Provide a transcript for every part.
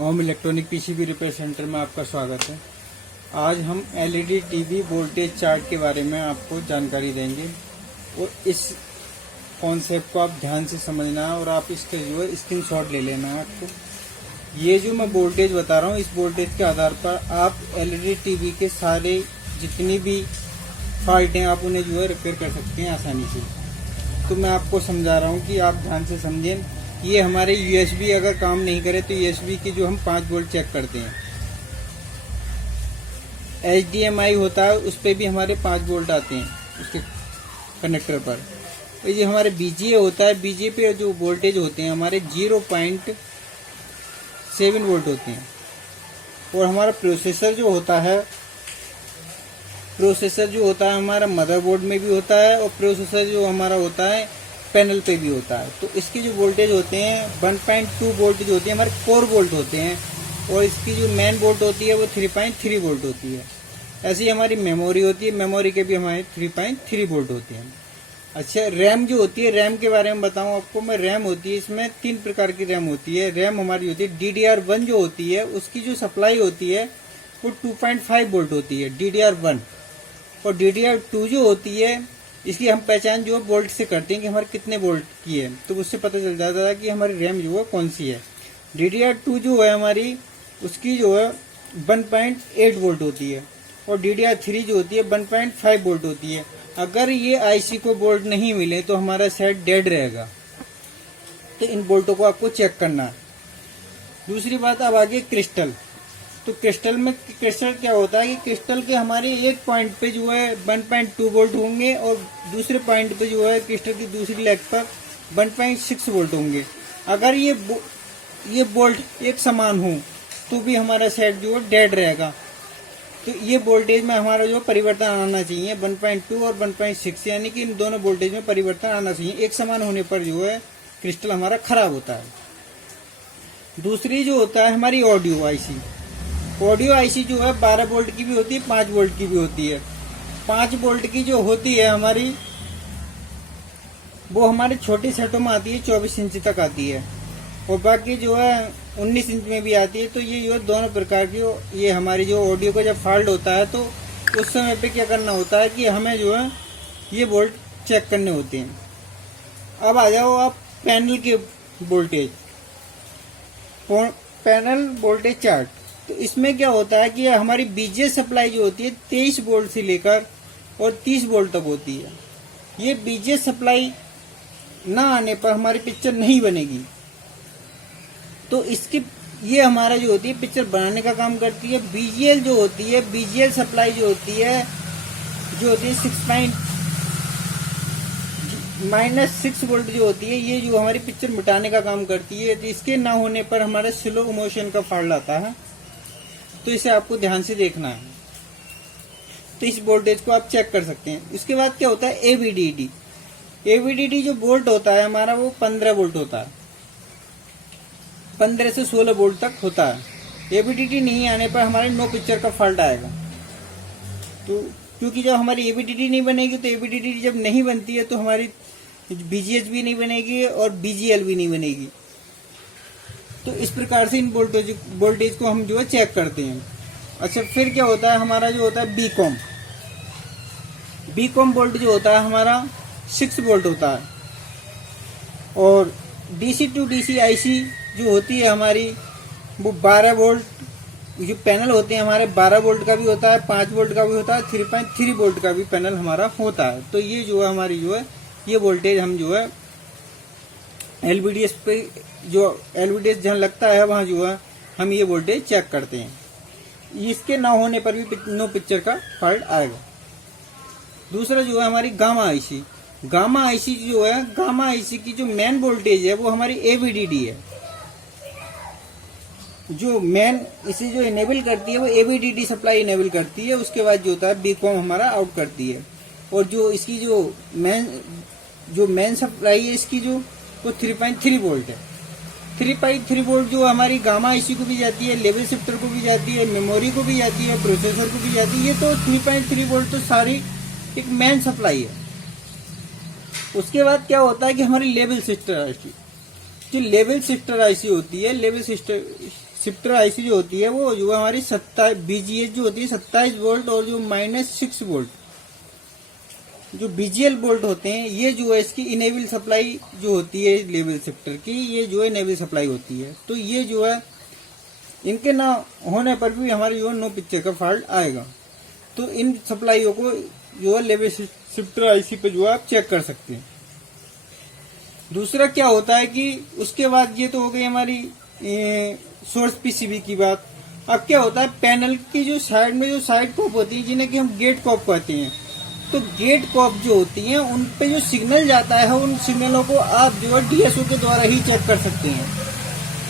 ओम electronic PCB repair centre में आपका स्वागत है। आज हम एलईडी टीवी वोल्टेज चार्ट के बारे में आपको जानकारी देंगे और इस कॉन्सेप्ट को आप ध्यान से समझना है और आप इसके जो है स्क्रीनशॉट ले लेना है आपको। ये जो मैं वोल्टेज बता रहा हूँ, इस वोल्टेज के आधार पर आप एलईडी टीवी के सारे जितनी भी फॉल्ट हैं आप उन्हें जो है रिपेयर कर सकते हैं आसानी से। तो मैं आपको समझा रहा हूँ कि आप ध्यान से समझें। ये हमारे यूएसबी अगर काम नहीं करे तो यूएसबी की जो हम 5 वोल्ट चेक करते हैं, HDMI होता है उस पर भी हमारे 5 वोल्ट आते हैं उसके कनेक्टर पर। तो ये हमारे BGA होता है, BGA पे जो वोल्टेज होते हैं हमारे 0.7 वोल्ट होते हैं। और हमारा प्रोसेसर जो होता है हमारा मदरबोर्ड में भी होता है और प्रोसेसर जो हमारा होता है पैनल पे भी होता है। तो इसके जो वोल्टेज होते हैं 1.2 वोल्ट जो होती है हमारे 4 वोल्ट होते हैं और इसकी जो मेन वोल्ट होती है वो 3.3 वोल्ट होती है। ऐसी हमारी मेमोरी होती है, मेमोरी के भी हमारे 3.3 वोल्ट होते हैं। अच्छा, रैम जो होती है, रैम के बारे में बताऊं आपको मैं। रैम होती है, इसमें 3 प्रकार की रैम होती है। रैम हमारी होती है DDR1 जो होती है, उसकी जो सप्लाई होती है वो 2.5 वोल्ट होती है DDR1। और DDR2 जो होती है इसकी हम पहचान जो वोल्ट से करते हैं कि हमारे कितने वोल्ट की है, तो उससे पता चल जाता है कि हमारी रैम जो है कौन सी है। DDR2 जो है हमारी उसकी जो है 1.8 वोल्ट होती है और DDR3 जो होती है 1.5 वोल्ट होती है। अगर ये आईसी को वोल्ट नहीं मिले तो हमारा सेट डेड रहेगा। तो इन वोल्टों को आपको चेक करना है। दूसरी बात, अब आगे क्रिस्टल। तो क्रिस्टल क्या होता है कि क्रिस्टल के हमारे एक पॉइंट पे जो है 1.2 वोल्ट होंगे और दूसरे पॉइंट पे जो है क्रिस्टल की दूसरी लेग पर 1.6 वोल्ट होंगे। अगर ये वोल्ट एक समान हो तो भी हमारा सेट जो है डेड रहेगा। तो ये वोल्टेज में हमारा जो परिवर्तन आना चाहिए 1.2 और 1.6, यानी कि इन दोनों वोल्टेज में परिवर्तन आना चाहिए। एक समान होने पर जो है क्रिस्टल हमारा खराब होता है। दूसरी जो होता है हमारी ऑडियो आईसी जो है 12 वोल्ट की भी होती है, 5 वोल्ट की भी होती है। 5 वोल्ट की जो होती है हमारी वो हमारे छोटे सेटों में आती है, 24 इंच तक आती है और बाकी जो है 19 इंच में भी आती है। तो ये जो है दोनों प्रकार की ये हमारी जो ऑडियो का जब फॉल्ट होता है तो उस समय पे क्या करना होता है कि हमें जो है ये वोल्ट चेक करने होते हैं। अब आ जाओ आप पैनल के वोल्टेज, पैनल वोल्टेज चार्ट। तो इसमें क्या होता है कि हमारी BGA सप्लाई जो होती है 23 वोल्ट से लेकर और 30 वोल्ट तक होती है। ये BGA सप्लाई ना आने पर हमारी पिक्चर नहीं बनेगी। तो इसकी ये हमारा जो होती है पिक्चर बनाने का काम करती है। BGL जो होती है, BGL सप्लाई जो होती है -6 वोल्ट जो होती है, ये जो हमारी पिक्चर मिटाने का काम करती है। तो इसके ना होने पर हमारे स्लो मोशन का फॉल्ट आता है। तो इसे आपको ध्यान से देखना है। तो इस वोल्टेज को आप चेक कर सकते हैं। उसके बाद क्या होता है AVDD जो वोल्ट होता है हमारा वो 15 वोल्ट होता है, 15 से 16 वोल्ट तक होता है। AVDD नहीं आने पर हमारे नो पिक्चर का फॉल्ट आएगा। तो क्योंकि जब हमारी AVDD नहीं बनेगी तो AVDD जब नहीं बनती है तो हमारी BGS भी नहीं बनेगी और BGL भी नहीं बनेगी। तो इस प्रकार से इन वोल्टेज को हम जो है चेक करते हैं। अच्छा, फिर क्या होता है हमारा जो होता है बीकॉम वोल्ट जो होता है हमारा 6 वोल्ट होता है और DC to DC IC जो होती है हमारी वो 12 वोल्ट। जो पैनल होते हैं हमारे 12 वोल्ट का भी होता है, 5 वोल्ट का भी होता है, 3.3 वोल्ट का भी पैनल हमारा होता है। तो ये जो है हमारी जो है ये वोल्टेज हम जो है LVDS पे जो LVDS जहाँ लगता है वहाँ जो है हम ये वोल्टेज चेक करते हैं। इसके ना होने पर भी नो पिक्चर का फॉल्ट आएगा। दूसरा जो है हमारी गामा आईसी जो है, गामा आईसी की जो मेन वोल्टेज है वो हमारी AVDD है। जो मेन इसे जो इनेबल करती है वो AVDD सप्लाई इनेबल करती है। उसके बाद जो होता है बीकॉम हमारा आउट करती है। और जो इसकी जो मेन सप्लाई है इसकी जो वो 3.3 वोल्ट है। 3.3 वोल्ट जो हमारी गामा आईसी को भी जाती है, लेवल शिफ्टर को भी जाती है, मेमोरी को भी जाती है, प्रोसेसर को भी जाती है। ये तो 3.3 वोल्ट तो सारी एक मेन सप्लाई है। उसके बाद क्या होता है कि हमारी लेवल शिफ्टर आईसी, जो लेवल शिफ्टर आईसी होती है, लेवल शिफ्टर आईसी जो होती है वो जो हमारी 27 बीजीएच जो होती है 27 वोल्ट और जो -6 वोल्ट जो बीजीएल बोल्ट होते हैं, ये जो है इसकी इनेबल सप्लाई जो होती है लेवल शिफ्टर की, ये जो है इनेबल सप्लाई होती है। तो ये जो है इनके ना होने पर भी हमारे जो है नो पिक्चर का फॉल्ट आएगा। तो इन सप्लाईयों को जो है लेवल शिफ्टर आईसी पे जो है आप चेक कर सकते हैं। दूसरा क्या होता है कि उसके बाद ये तो हो गई हमारी सोर्स पीसीबी की बात। अब क्या होता है, पैनल की जो साइड में जो साइड कॉप होती है जिन्हें कि हम गेट कॉप कहते हैं, तो गेट कॉप जो होती हैं उन पे जो सिग्नल जाता है उन सिग्नलों को आप जो है डीएसओ के द्वारा ही चेक कर सकते हैं।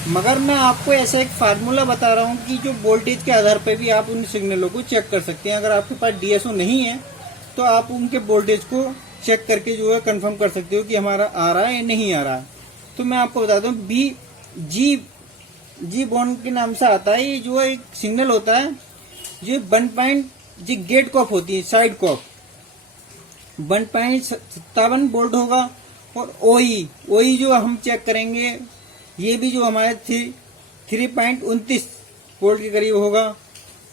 मगर मैं आपको ऐसा एक फार्मूला बता रहा हूँ कि जो वोल्टेज के आधार पर भी आप उन सिग्नलों को चेक कर सकते हैं। अगर आपके पास डीएसओ नहीं है तो आप उनके वोल्टेज को चेक करके जो है कंफर्म कर सकते हो कि हमारा आ रहा है या नहीं आ रहा है। तो मैं आपको बताता हूँ, जी बॉन्ड के नाम से आता है। ये जो है एक सिग्नल होता है जो 1 जी गेट कॉप होती है, साइड कॉप 1.57 वोल्ट होगा। और ओई जो हम चेक करेंगे ये भी जो हमारे 3.29 वोल्ट के करीब होगा।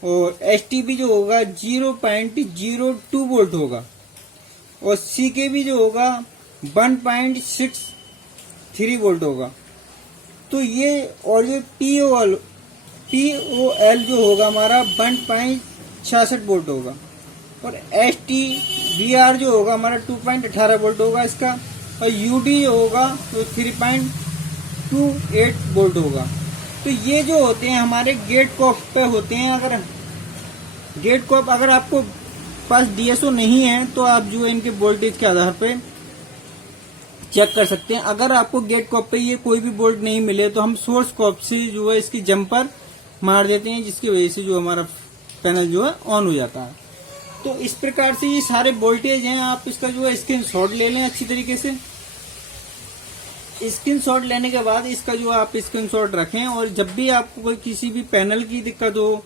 और एसटीबी जो होगा 0.02 वोल्ट होगा। और सीकेबी जो होगा 1.63 वोल्ट होगा। तो ये और ये पीओएल जो होगा हमारा 1.66 वोल्ट होगा। और एसटीबीआर जो होगा हमारा 2.18 वोल्ट होगा इसका। और यूडी जो होगा तो 3.28 वोल्ट होगा। तो ये जो होते हैं हमारे गेट कॉप पे होते हैं। अगर गेट कॉप अगर आपको पास डीएसओ नहीं है तो आप जो है इनके वोल्टेज के आधार पे चेक कर सकते हैं। अगर आपको गेट कॉप पे ये कोई भी वोल्ट नहीं मिले तो हम सोर्स कॉप से जो है इसकी जंपर मार देते हैं, जिसकी वजह से जो हमारा पैनल जो है ऑन हो जाता है। तो इस प्रकार से ये सारे वोल्टेज हैं। आप इसका जो है स्क्रीनशॉट ले लें अच्छी तरीके से। स्क्रीनशॉट लेने के बाद इसका जो आप स्क्रीनशॉट रखें और जब भी आपको कोई किसी भी पैनल की दिक्कत हो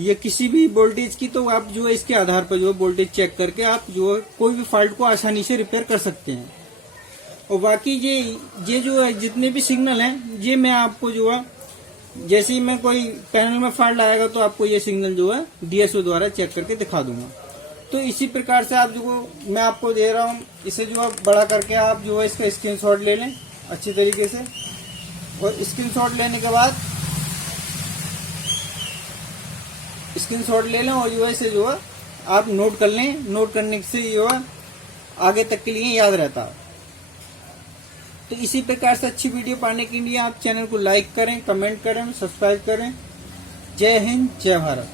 या किसी भी वोल्टेज की, तो आप जो है इसके आधार पर जो है वोल्टेज चेक करके आप जो है कोई भी फॉल्ट को आसानी से रिपेयर कर सकते हैं। और बाकी ये जो है जितने भी सिग्नल हैं ये मैं आपको जो है जैसे ही मैं कोई पैनल में फॉल्ट आएगा तो आपको ये सिग्नल जो है डीएसओ द्वारा चेक करके दिखा दूंगा। तो इसी प्रकार से आप जो मैं आपको दे रहा हूँ, इसे जो है बड़ा करके आप जो है इसका स्क्रीनशॉट ले लें अच्छी तरीके से। और स्क्रीनशॉट लेने के बाद स्क्रीनशॉट ले लें और जो है इसे जो है आप नोट कर लें। नोट करने से जो है आगे तक के लिए याद रहता है। तो इसी प्रकार से अच्छी वीडियो पाने के लिए आप चैनल को लाइक करें, कमेंट करें, सब्सक्राइब करें। जय हिंद, जय भारत।